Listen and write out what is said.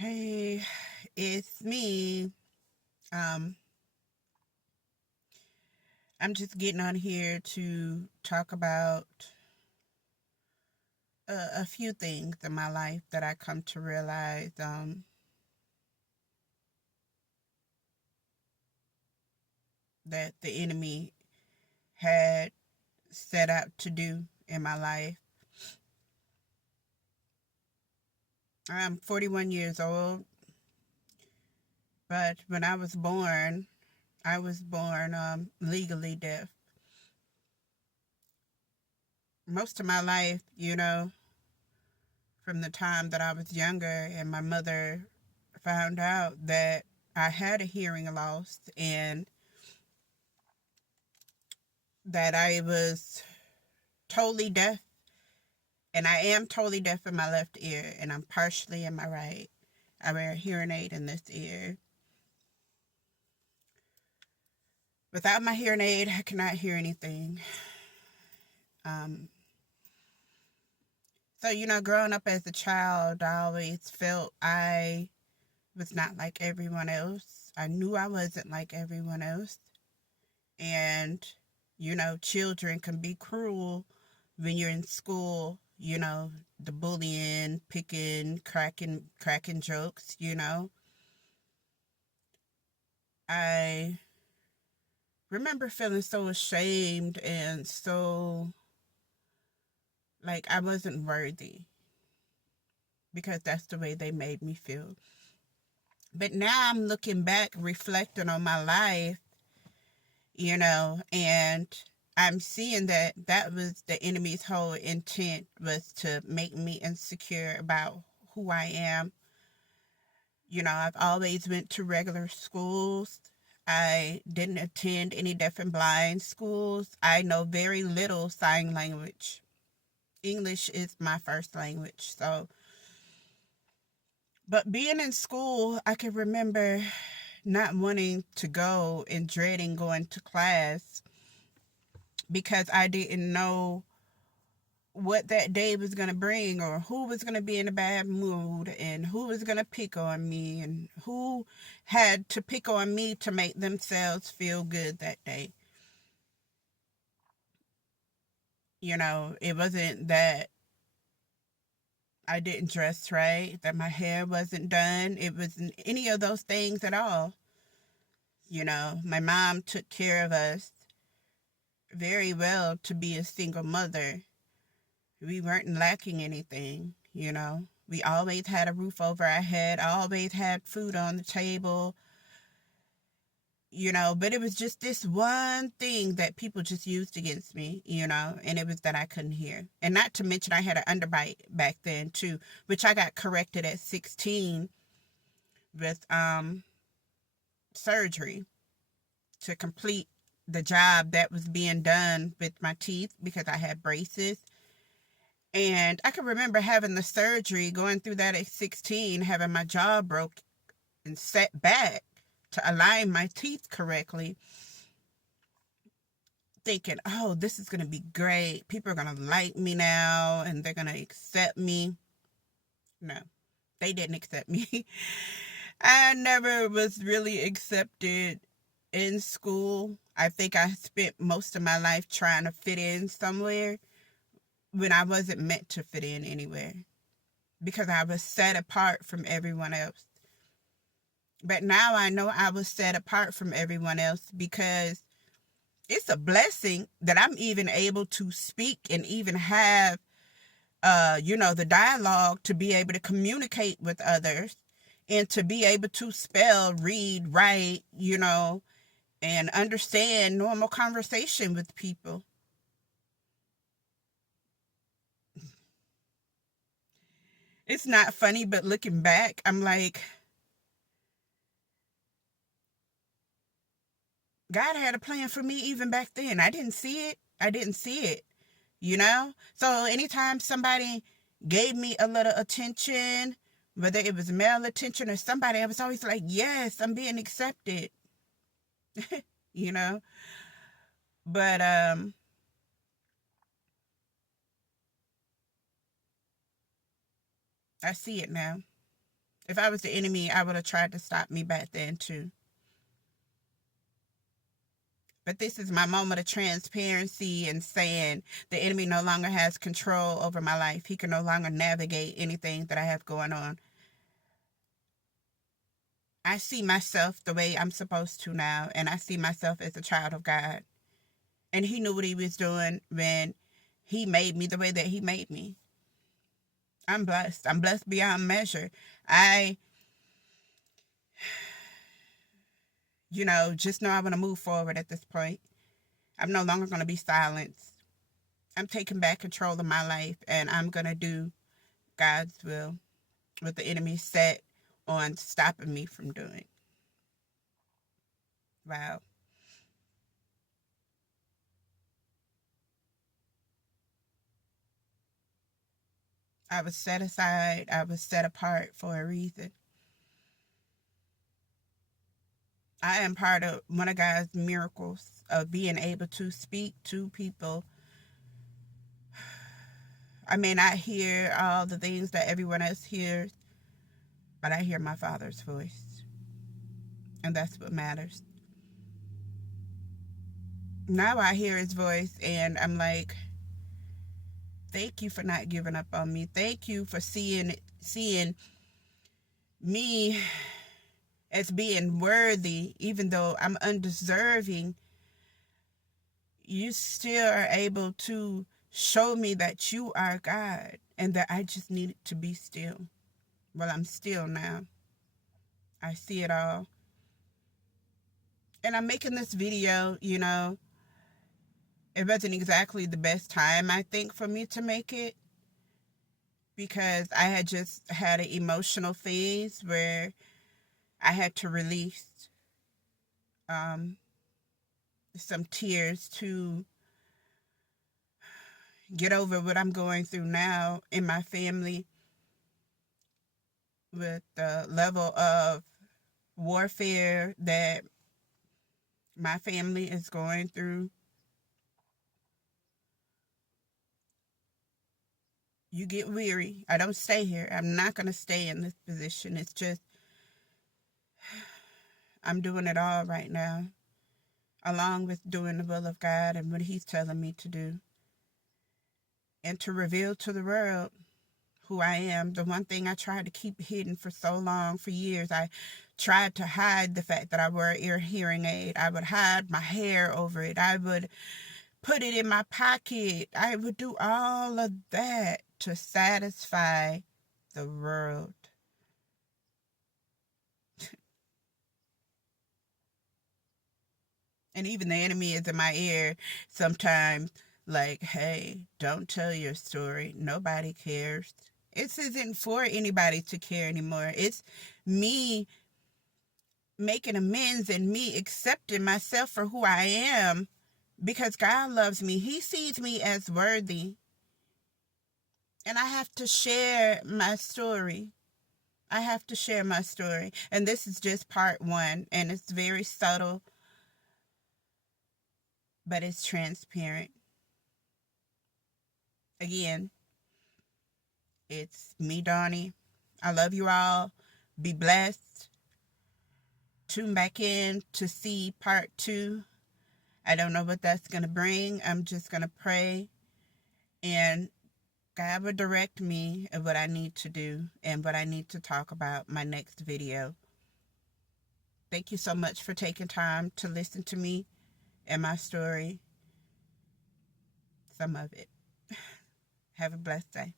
Hey, it's me. Um, I'm just getting on here to talk about a few things in my life that I come to realize that the enemy had set out to do in my life. I'm 41 years old, but when I was born legally deaf. Most of my life, from the time that I was younger and my mother found out that I had a hearing loss and that I was totally deaf. And I am totally deaf in my left ear and I'm partially in my right. I wear a hearing aid in this ear. Without my hearing aid, I cannot hear anything. Um, growing up as a child, I always felt I was not like everyone else. I knew I wasn't like everyone else. And, children can be cruel when you're in school, the bullying, picking, cracking jokes. I remember feeling so ashamed and so like I wasn't worthy because that's the way they made me feel. But now I'm looking back, reflecting on my life, and I'm seeing that that was the enemy's whole intent was to make me insecure about who I am. I've always went to regular schools. I didn't attend any deaf and blind schools. I know very little sign language. English is my first language. But being in school, I can remember not wanting to go and dreading going to class because I didn't know what that day was going to bring or who was going to be in a bad mood and who was going to pick on me and who had to pick on me to make themselves feel good that day. It wasn't that I didn't dress right, that my hair wasn't done. It wasn't any of those things at all. My mom took care of us very well to be a single mother. We weren't lacking anything. We always had a roof over our head, always had food on the table, but it was just this one thing that people just used against me, and it was that I couldn't hear. And not to mention I had an underbite back then too, which I got corrected at 16 with surgery to complete the job that was being done with my teeth because I had braces. And I can remember having the surgery, going through that at 16, having my jaw broke and set back to align my teeth correctly, thinking, oh, this is going to be great. People are going to like me now and they're going to accept me. No, they didn't accept me. I never was really accepted in school. I think I spent most of my life trying to fit in somewhere when I wasn't meant to fit in anywhere because I was set apart from everyone else. But now I know I was set apart from everyone else because it's a blessing that I'm even able to speak and even have, the dialogue to be able to communicate with others and to be able to spell, read, write, and understand normal conversation with people. It's not funny, but looking back, I'm like, God had a plan for me even back then. I didn't see it. I didn't see it. So anytime somebody gave me a little attention, whether it was male attention or somebody, I was always like, yes, I'm being accepted, you know? But I see it now. If I was the enemy, I would have tried to stop me back then too. But this is my moment of transparency and saying the enemy no longer has control over my life. He can no longer navigate anything that I have going on. I see myself the way I'm supposed to now, and I see myself as a child of God. And he knew what he was doing when he made me the way that he made me. I'm blessed. I'm blessed beyond measure. I just know I want to move forward at this point. I'm no longer going to be silenced. I'm taking back control of my life, and I'm going to do God's will, what the enemy set on stopping me from doing. Wow. I was set aside. I was set apart for a reason. I am part of one of God's miracles of being able to speak to people. I may not hear all the things that everyone else hears, but I hear my Father's voice. And that's what matters. Now I hear his voice and I'm like, thank you for not giving up on me. Thank you for seeing me as being worthy, even though I'm undeserving. You still are able to show me that you are God and that I just needed to be still. Well, I'm still now. I see it all. And I'm making this video, it wasn't exactly the best time, I think, for me to make it, because I had just had an emotional phase where I had to release some tears to get over what I'm going through now in my family with the level of warfare that my family is going through. You get weary. I don't stay here. I'm not going to stay in this position. It's just, I'm doing it all right now, along with doing the will of God and what he's telling me to do. And to reveal to the world who I am. The one thing I tried to keep hidden for so long, for years, I tried to hide the fact that I wear an ear hearing aid. I would hide my hair over it. I would put it in my pocket. I would do all of that to satisfy the world. And even the enemy is in my ear sometimes, like, hey, don't tell your story. Nobody cares. This isn't for anybody to care anymore. It's me making amends and me accepting myself for who I am, because God loves me. He sees me as worthy. And I have to share my story. I have to share my story. And this is just part one. And it's very subtle, but it's transparent. Again, it's me, Donnie. I love you all. Be blessed. Tune back in to see part two. I don't know what that's going to bring. I'm just going to pray, and God will direct me of what I need to do and what I need to talk about my next video. Thank you so much for taking time to listen to me and my story. Some of it. Have a blessed day.